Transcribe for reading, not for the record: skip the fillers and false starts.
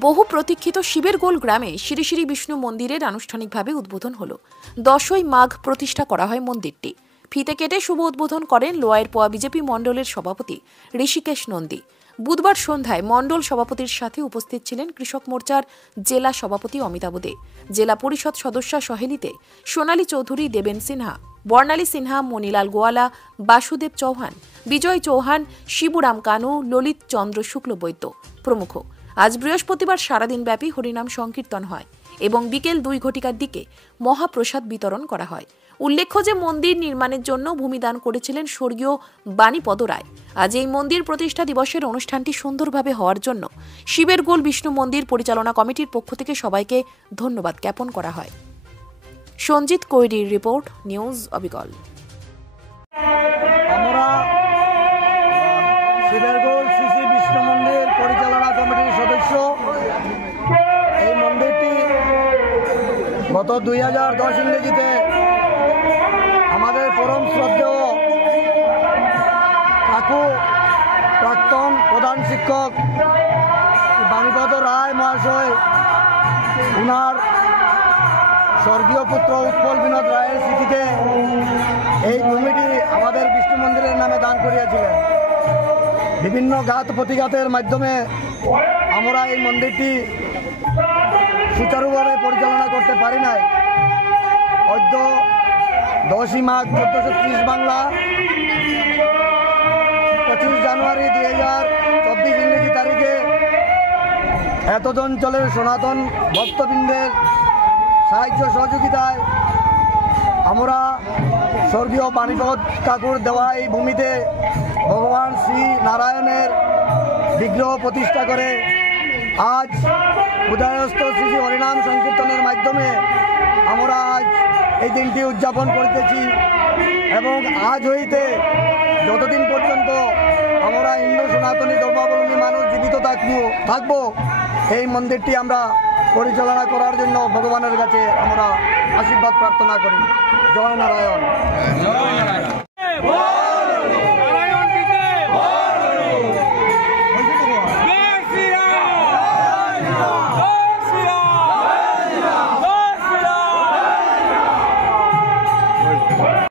বহু প্রতীক্ষিত শিবেরগোল গ্রামে শ্রী শ্রী বিষ্ণু মন্দিরের আনুষ্ঠানিকভাবে উদ্বোধন হল। 10ই মাঘ প্রতিষ্ঠা করা হয় মন্দিরটি। ফিতে কেটে শুভ উদ্বোধন করেন লোয়ার পোয়া বিজেপি মণ্ডলের সভাপতি ঋষিকেশ নন্দী। বুধবার সন্ধ্যায় মণ্ডল সভাপতির সাথে উপস্থিত ছিলেন কৃষক মোর্চার জেলা সভাপতি অমিতাভ দে, জেলা পরিষদ সদস্য সহেলিতে সোনালী চৌধুরী, দেবেন সিনহা, বর্ণালী সিনহা, মণিলাল গোয়ালা, বাসুদেব চৌহান, বিজয় চৌহান, শিবুরাম কানু, ললিত চন্দ্র শুক্লবৈদ্য প্রমুখ। আজ বৃহস্পতিবার সারাদিনব্যাপী হরিনাম সংকীর্তন হয় এবং বিকেল 2 ঘটিকার দিকে মহাপ্রসাদ বিতরণ করা হয়। উল্লেখ্য যে মন্দির নির্মাণের জন্য ভূমিদান করেছিলেন স্বর্গীয় বাণীপদ রায়। আজ এই মন্দির প্রতিষ্ঠা দিবসের অনুষ্ঠানটি সুন্দরভাবে হওয়ার জন্য শিবেরগোল বিষ্ণু মন্দির পরিচালনা কমিটির পক্ষ থেকে সবাইকে ধন্যবাদ জ্ঞাপন করা হয়। সঞ্জিত কৈরির রিপোর্ট, নিউজ অবিকল। আমরা শিবেরগোল শ্রী শ্রী বিষ্ণু মন্দির পরিচালনা কমিটির সদস্য। এই মন্দিরটি গত 2010 ইংরেজিতে আমাদের পরম শ্রদ্ধেয় কাকু প্রাক্তন প্রধান শিক্ষক বাণীপদ রায় মহাশয় উনার স্বর্গীয় পুত্র উৎপল বিনোদ রায়ের স্মৃতিতে এই ভূমিটি আমাদের বিষ্ণু মন্দিরের নামে দান করিয়াছিলেন। বিভিন্ন ঘাত প্রতিঘাতের মাধ্যমে আমরা এই মন্দিরটি সুচারুভাবে পরিচালনা করতে পারি নাই। অদ্য 10ই মাঘ 1430 বাংলা, 25 জানুয়ারি 2024 ইংরেজি তারিখে এতদ অঞ্চলের সনাতন ভক্তবৃন্দের সাহায্য সহযোগিতায় আমরা স্বর্গীয় বাণীপদ কাকুর দেওয়া এই ভূমিতে ভগবান শ্রী নারায়ণের বিগ্রহ প্রতিষ্ঠা করে আজ উদয়স্থ শ্রী শ্রী হরিনাম সংকীর্তনের মাধ্যমে আমরা আজ এই দিনটি উদযাপন করতেছি। এবং আজ হইতে যতদিন পর্যন্ত আমরা হিন্দু সনাতনী ধর্মাবলম্বী মানুষ জীবিত থাকবো এই মন্দিরটি আমরা পরিচালনা করার জন্য ভগবানের কাছে আমরা আশীর্বাদ প্রার্থনা করি। জয় নারায়ণ।